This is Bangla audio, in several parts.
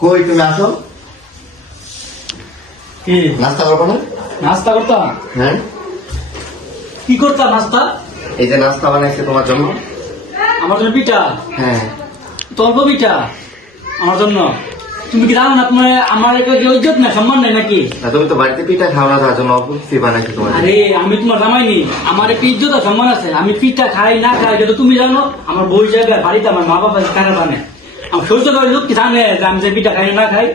কই তুমি আসো? কি? নাস্তা করব না নাস্তা করতাম? হ্যাঁ। কি করতাম নাস্তা? এই যে নাস্তা বানাইছে তোমার জন্য। আমার জন্য পিঠা? হ্যাঁ। তল্প পিঠা? আমার জন্য? তুমি কি জানো না তোমার আমার ইজ্জত না সম্মান নেই নাকি? তুমি তো বাড়িতে পিঠা খাও না তার জন্য কিছু বানাইছে তোমার। আরে আমি তোমার জামাইনি। আমার একটা ইজ্জত সম্মান আছে। আমি পিঠা খাই না খাই তো তুমি জানো। আমার বই জায়গায় বাড়িতে আমার মা বাবা কারা জানে। লোক কি জানে যে আমি যে পিঠা খাই না খাই?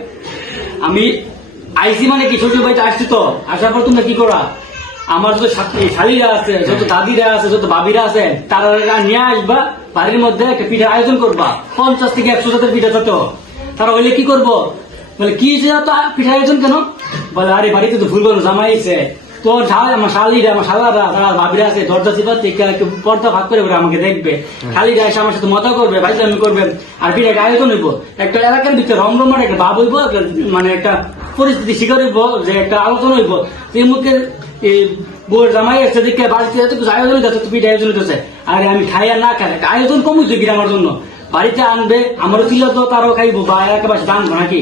আমি আইসি মানে কি শ্বশুর বাড়িতে আসছি তো? আসার পর তোমরা কি করা? আমার যত শালিরা আছে যত দাদিরা আছে যত ভাবিরা আছে তারা নিয়ে আসবা বাড়ির মধ্যে একটা পিঠার আয়োজন করবা। পঞ্চাশ থেকে একশো জাতের পিঠা যত। তারা হইলে কি করব? বলে কি পিঠা আয়োজন কেন? বলে আরে বাড়িতে তো ভুল জামাইছে তোর শাল আমার শালিরা আমার শালারা তারা ভাবিরা আছে দরজা চিপা থেকে একটু পর্দা ভাগ করে আমাকে দেখবে। শালিরা এসে আমার সাথে মজা করবে ভাইজামি করবে আর আয়োজন হইব। একটা এলাকার ভিতরে রমরমার একটা ভাব হইব মানে একটা পরিস্থিতি শিকার হইব যে একটা আলোচনা হইব। এই মুখে এই বউয়ের জামাই দেখে বাড়িতে আয়োজন হইতে তো আয়োজন হইতেছে। আরে আমি খাই আর না খাই একটা আয়োজন কম হইতো কিনা আমার জন্য। বাড়িতে আনবে আমারও ছিল তো তারও খাইবো বা একেবারে জানব নাকি?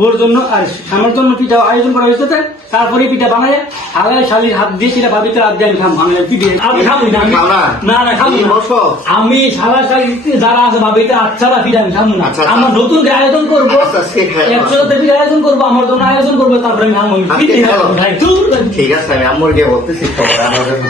বোর জন্য আর আমার জন্য পিঠা আয়োজন করা হয়েছে তারপরে পিঠা বানায় হালাই শালির হাত দিয়ে সেটা ভাবিতে হাত দিয়ে আমি খাম বাংলার পিঠে আমি খাব না না? না খাব না। আমি সারা শাড়ি যারা আছে ভাবিতে আচ্ছা পিঠা আমি খাব না। আচ্ছা, আচ্ছা। আমার নতুন আয়োজন করব আচ্ছা। একশো পিঠা আয়োজন করব আমার জন্য আয়োজন করব তারপরে আমি খাব ঠিক আছে আমি আম্মুর গিয়ে বলতেছি আমার জন্য।